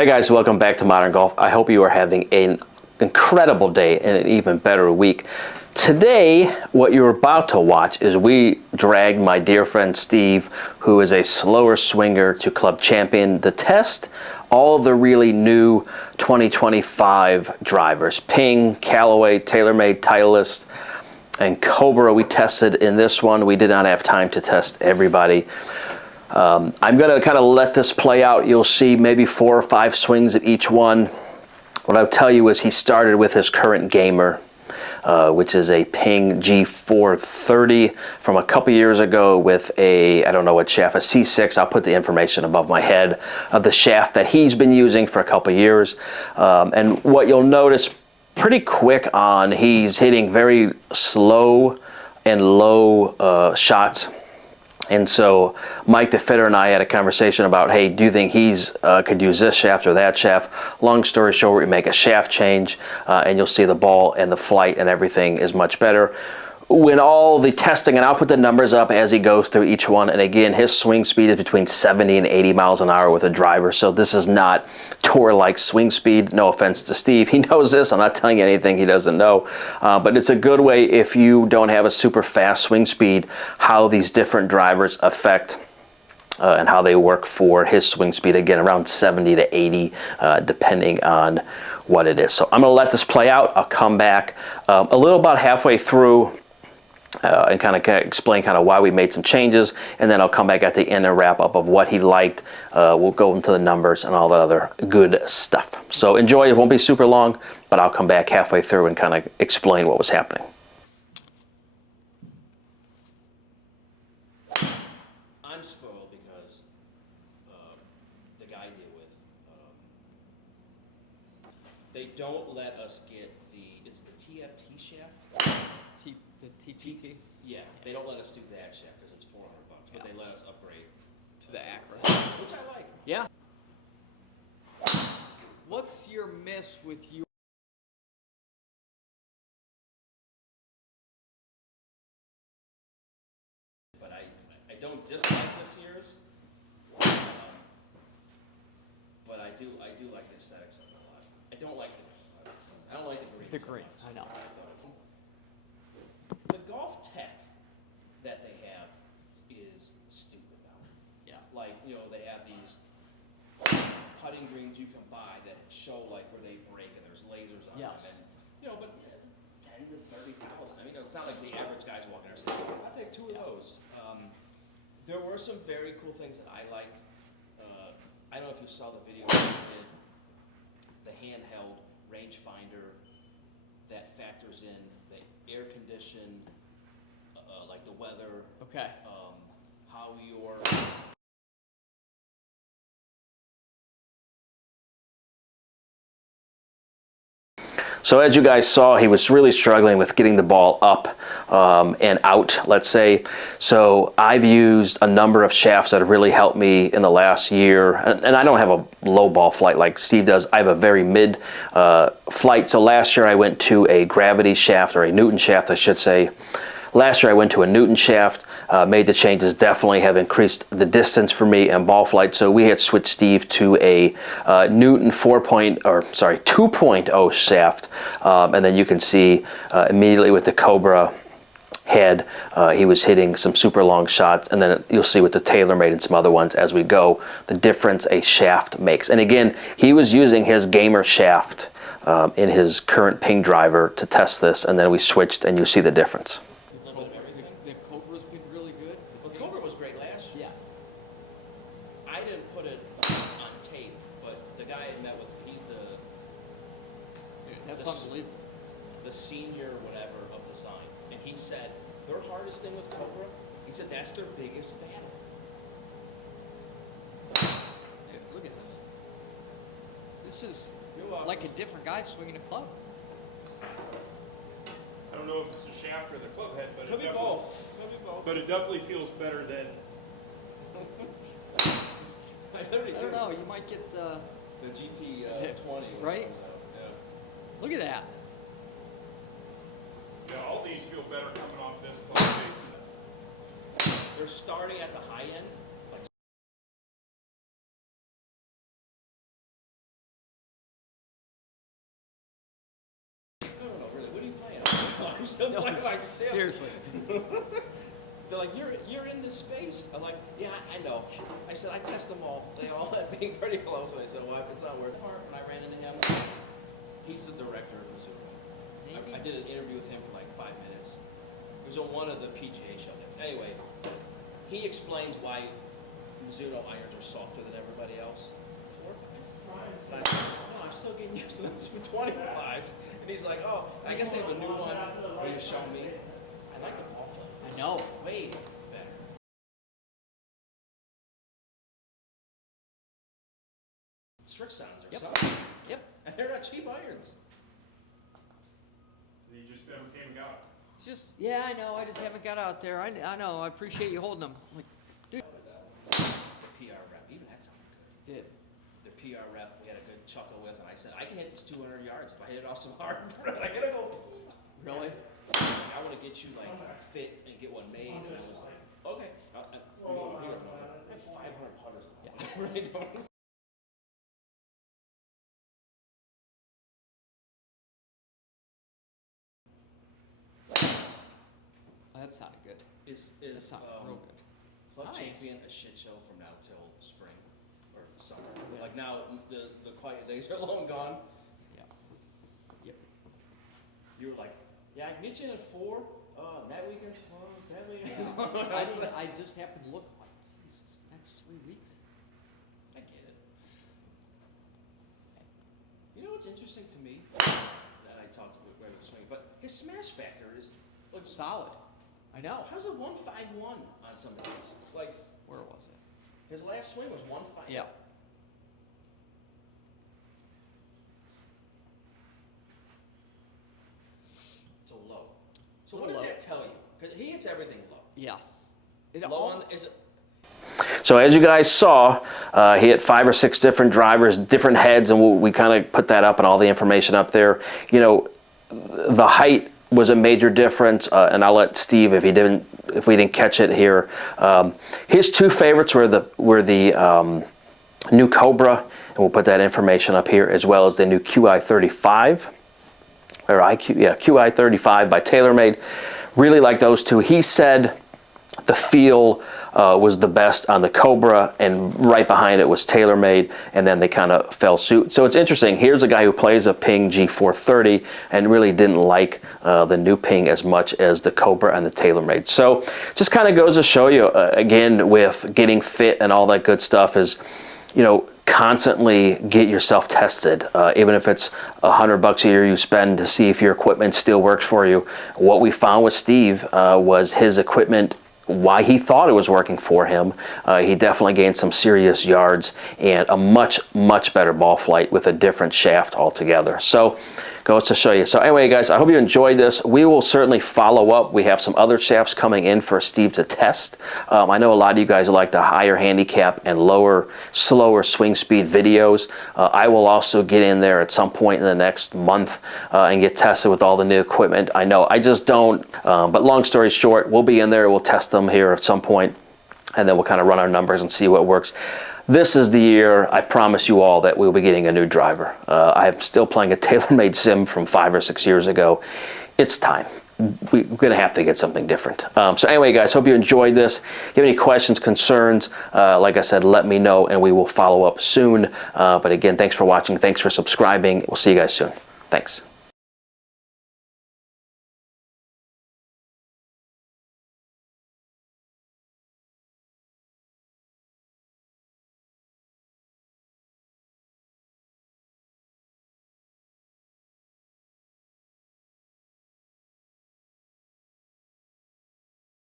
Hey guys, welcome back to Modern Golf. I hope you are having an incredible day and an even better week. Today, what you're about to watch is we dragged my dear friend Steve, who is a slower swinger, to Club Champion to test all the really new 2025 drivers. Ping, Callaway, TaylorMade, Titleist, and Cobra we tested in this one. We did not have time to test everybody. I'm going to kind of let this play out. You'll see maybe 4 or 5 swings at each one. What I'll tell you is he started with his current gamer, which is a Ping G430 from a couple years ago with a, I don't know what shaft, a C6. I'll put the information above my head of the shaft that he's been using for a couple years. And what you'll notice pretty quick on, he's hitting very slow and low shots. And so Mike the fitter and I had a conversation about, hey, do you think he's could use this shaft or that shaft? Long story short, we make a shaft change and you'll see the ball and the flight and everything is much better. When all the testing, and I'll put the numbers up as he goes through each one, and again, his swing speed is between 70 and 80 miles an hour with a driver, so this is not tour-like swing speed. No offense to Steve, he knows this. I'm not telling you anything he doesn't know, but it's a good way if you don't have a super fast swing speed, how these different drivers affect and how they work for his swing speed, again, around 70 to 80, depending on what it is. So I'm going to let this play out. I'll come back a little about halfway through and kind of explain kind of why we made some changes, and then I'll come back at the end and wrap up of what he liked. We'll go into the numbers and all that other good stuff. So enjoy. It won't be super long, but I'll come back halfway through and kind of explain what was happening. I'm spoiled because the guy I deal with, they don't let us get it's the TFT shaft. The TTT? Yeah, they don't let us do that shaft because it's $400, but they let us upgrade to the Acro, which I like. Yeah. What's your miss with your? But I don't dislike this year's, but I do like the aesthetics of it a lot. I don't like the green. The green, I know. The golf tech that they have is stupid now. Yeah. Like, you know, they have these putting greens you can buy that show like where they break and there's lasers on them. And, you know, but 10 to 30,000. I mean, it's not like the average guy's walking there saying, I'll take 2 of those. There were some very cool things that I liked. I don't know if you saw the video we did, the handheld rangefinder that factors in the air condition, like the weather, Okay. how your So as you guys saw, he was really struggling with getting the ball up and out, let's say. So I've used a number of shafts that have really helped me in the last year. And I don't have a low ball flight like Steve does. I have a very mid flight. So last year I went to a gravity shaft, or a Newton shaft, I should say. Last year I went to a Newton shaft, made the changes, definitely have increased the distance for me and ball flight. So we had switched Steve to a Newton 2.0 shaft. And then you can see immediately with the Cobra head, he was hitting some super long shots. And then you'll see with the TaylorMade and some other ones as we go, the difference a shaft makes. And again, he was using his gamer shaft in his current Ping driver to test this. And then we switched and you see the difference. The Cobra's been really good. Well, Cobra was great last year. Yeah. I didn't put it on tape, but the guy I met with, he's That's unbelievable. the senior whatever of design, and he said their hardest thing with Cobra, he said that's their biggest battle. Dude, look at this. This is like a different guy swinging a club. I don't know if it's the shaft or the club head, but Could be both. Could be both. But it definitely feels better than. I don't know. You might get the GT 20, right? Yeah. Look at that. Yeah, all these feel better coming off this club face. They're starting at the high end. still No, play myself. seriously. They're like, you're in this space. I'm like, yeah, I know. I said, I test them all. They all end being pretty close. And I said, well, it's not worth it. When I ran into him, he's the director of Mizuno. I did an interview with him for like 5 minutes. It was on one of the PGA show things. Anyway, he explains why Mizuno irons are softer than everybody else. 4 or 5? I said, no, I'm still getting used to those 225s. And he's like, oh, I guess they have a new one where you show me. I like the ball flip. I know. Way better. Strict sounds are Yep. something. Yep. And they're not cheap irons. You just never came and got it. It's just, yeah, I know. I just haven't got out there. I know. I appreciate you holding them. I'm like, dude. The PR rep, even that sounded good. Did. The PR rep, we had a good chuckle with, and I said, I can hit this 200 yards if I hit it off some hard. I gotta go. Really? I want to get you like fit and get one made, and I was like, okay. You don't know. I have 500 putters. Yeah. I really don't. That sounded good. That Is sounded real good. Club Nice. Champion a shit show from now till spring or summer? Yeah. Like now, the quiet days are long gone. Yeah. Yep. You were like, yeah, I can get you in at 4. That weekend's closed. That weekend's closed. I just happened to look. I'm like, Jesus, next 3 weeks. I get it. You know what's interesting to me? And I talked with Ray with swing, but his smash factor is like Solid. I know. How's it 151 on some of these? Like Where was it? his last swing was 150. Yeah. So low. So A what little does low. that tell you? Because he hits everything low. Yeah. It Low all, on is it? So as you guys saw, he hit 5 or 6 different drivers, different heads, and we kind of put that up and all the information up there. You know, the height was a major difference, and I'll let Steve, if we didn't catch it here. His 2 favorites were the new Cobra, and we'll put that information up here, as well as the new QI35, or QI35 by TaylorMade. Really like those 2. He said the feel was the best on the Cobra, and right behind it was TaylorMade, and then they kind of fell suit. So it's interesting. Here's a guy who plays a Ping G430 and really didn't like the new Ping as much as the Cobra and the TaylorMade. So just kind of goes to show you, again, with getting fit and all that good stuff is, you know, constantly get yourself tested, even if it's $100 a year you spend to see if your equipment still works for you. What we found with Steve was his equipment, why he thought it was working for him. He definitely gained some serious yards and a much, much better ball flight with a different shaft altogether. So goes to show you. So anyway, guys, I hope you enjoyed this. We will certainly follow up. We have some other shafts coming in for Steve to test. I know a lot of you guys like the higher handicap and lower, slower swing speed videos. I will also get in there at some point in the next month and get tested with all the new equipment. I know I just don't, but long story short, we'll be in there. We'll test them here at some point, and then we'll kind of run our numbers and see what works. This is the year, I promise you all, that we'll be getting a new driver. I'm still playing a TaylorMade sim from 5 or 6 years ago. It's time. We're going to have to get something different. So anyway, guys, hope you enjoyed this. If you have any questions, concerns, like I said, let me know, and we will follow up soon. But again, thanks for watching. Thanks for subscribing. We'll see you guys soon. Thanks.